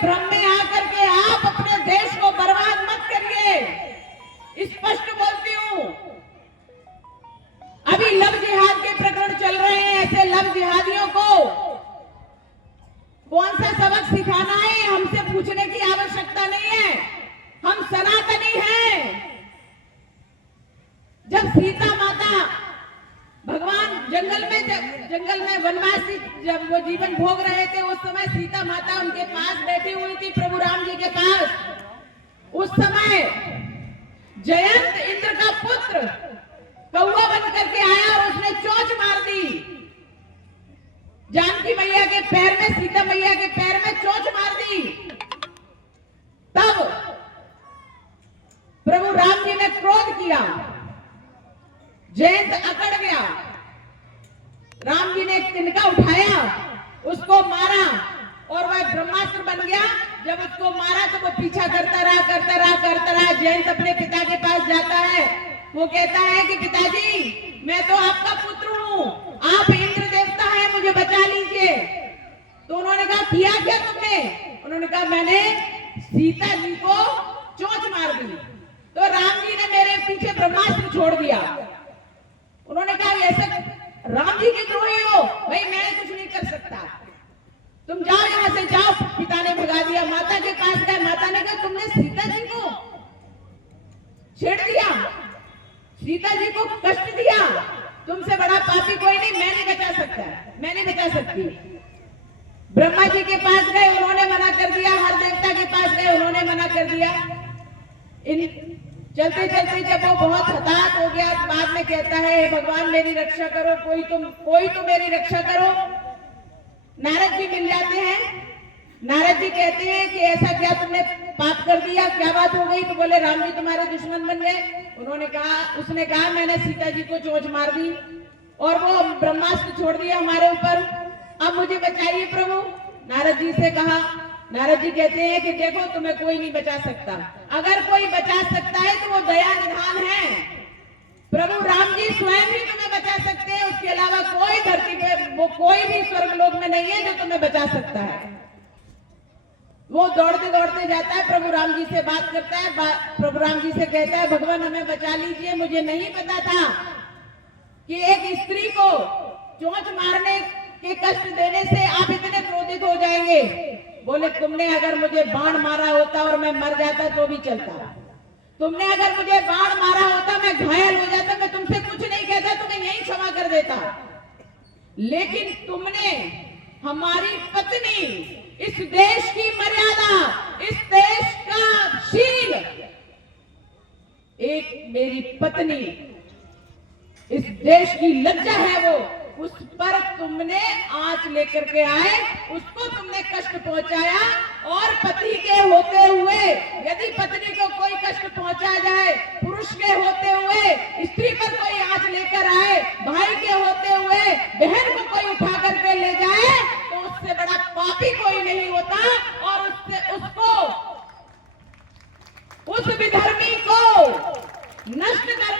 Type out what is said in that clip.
भ्रम में आकर के आप अपने देश को बर्बाद मत करिए। स्पष्ट बोलती हूं, अभी लव जिहाद के प्रकरण चल रहे हैं। ऐसे लव जिहादियों को कौन सा सबक सिखाना है हमसे पूछने की आवश्यकता नहीं है। हम सनातनी हैं। जब सीता माता भगवान जंगल में वनवासी जब वो जीवन भोग रहे थे, उस समय सीता माता उनके पास बैठी हुई थी, प्रभु राम जी के पास। उस समय जयंत इंद्र का पुत्र कौवा बन करके आया और उसने चोंच मार दी जानकी मैया के पैर में, सीता मैया के पैर में चोंच मार दी। तब प्रभु राम जी ने क्रोध किया, जयंत अकड़ गया। राम जी ने एक तिनका उठाया, उसको मारा और वह ब्रह्मास्त्र बन गया। जब उसको मारा तो वो पीछा करता रहा। जयंत अपने पिता के पास जाता है। वो कहता है कि पिताजी, मैं तो आपका पुत्र हूँ, आप इंद्र देवता हैं, मुझे बचा लीजिए। तो उन्होंने कहा किया क्या तुमने? उन्होंने कहा मैंने सीता जी को चोंच मार दी, तो राम जी ने मेरे पीछे ब्रह्मास्त्र छोड़ दिया। उन्होंने कहा ऐसा राम जी के द्रोही हो, भाई मैं कुछ नहीं कर सकता, तुम जाओ यहां से जाओ। पिता ने भगा दिया। माता के पास गए। माता ने कहा तुमने सीता जी को छेड़ दिया, सीता जी को कष्ट दिया, तुमसे बड़ा पापी कोई नहीं, मैं नहीं बचा सकता, मैं नहीं बचा सकती। ब्रह्मा जी के पास गए, उन्होंने मना कर दिया। हर देवता के पास गए, उन्होंने मना कर दिया। चलते चलते जब वो बहुत हताश हो गया, बाद में कहता है हे भगवान मेरी रक्षा करो, कोई तो मेरी रक्षा करो। नारद जी मिल जाते हैं। नारद जी कहते हैं कि ऐसा क्या तुमने पाप कर दिया, क्या बात हो गई? तो बोले राम जी तुम्हारे दुश्मन बन गए। उसने कहा मैंने सीता जी को चोंच मार दी और वो ब्रह्मास्त्र छोड़ दिया हमारे ऊपर, अब मुझे बचाइए प्रभु। नारद जी से कहा। नारद जी कहते हैं कि देखो तुम्हें कोई नहीं बचा सकता, अगर कोई बचा सकता है तो वो दया निधान है, प्रभु राम जी स्वयं ही तुम्हें बचा सकते हैं। उसके अलावा कोई धरती पे, वो कोई भी स्वर्गलोक में नहीं है जो तुम्हें बचा सकता है। वो दौड़ते दौड़ते जाता है, प्रभु राम जी से बात करता है। प्रभु राम जी से कहता है भगवान हमें बचा लीजिए, मुझे नहीं पता था कि एक स्त्री को चोंच मारने के कष्ट देने से आप इतने क्रोधित हो जाएंगे। बोले तुमने अगर मुझे बाण मारा होता और मैं मर जाता तो भी चलता, तुमने अगर मुझे बाण मारा होता, मैं घायल हो जाता, मैं तुमसे कुछ नहीं कहता, तुम्हें यही क्षमा कर देता। लेकिन तुमने हमारी पत्नी, इस देश की मर्यादा, इस देश का शील, एक मेरी पत्नी, इस देश की लज्जा है वो, उस पर तुमने आंच लेकर के आए, उसको तुमने कष्ट पहुंचाया। और पति के होते हुए यदि पत्नी को कोई कष्ट पहुंचा जाए, पुरुष के होते हुए स्त्री पर कोई आंच लेकर आए, भाई के होते हुए बहन को कोई उठा करके ले जाए, तो उससे बड़ा पापी कोई नहीं होता। और उसको, उस विधर्मी को नष्ट कर